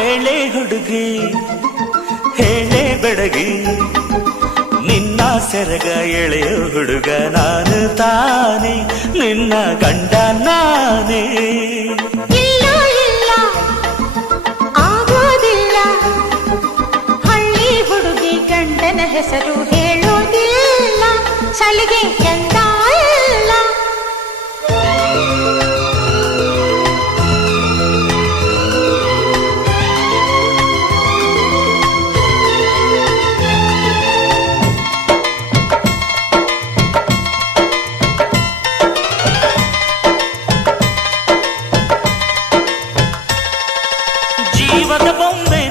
ಹೇಳೆ ಹುಡುಗಿ ಹೇಳೆ ಬೆಡಗಿ ನಿನ್ನ ಸೆರಗ ಎಳೆಯೋ ಹುಡುಗ ನಾನು ತಾನೆ ನಿನ್ನ ಗಂಡ ನಾನೇ. ಇಲ್ಲ ಇಲ್ಲ ಆಗೋದಿಲ್ಲ, ಹಳ್ಳಿ ಹುಡುಗಿ ಗಂಡನ ಹೆಸರು ಹೇಳೋದಿಲ್ಲ, ಸಲಿಗೆ ಚಂದ ಇಲ್ಲ. ಜೀವದ ಬೊಂಬೆ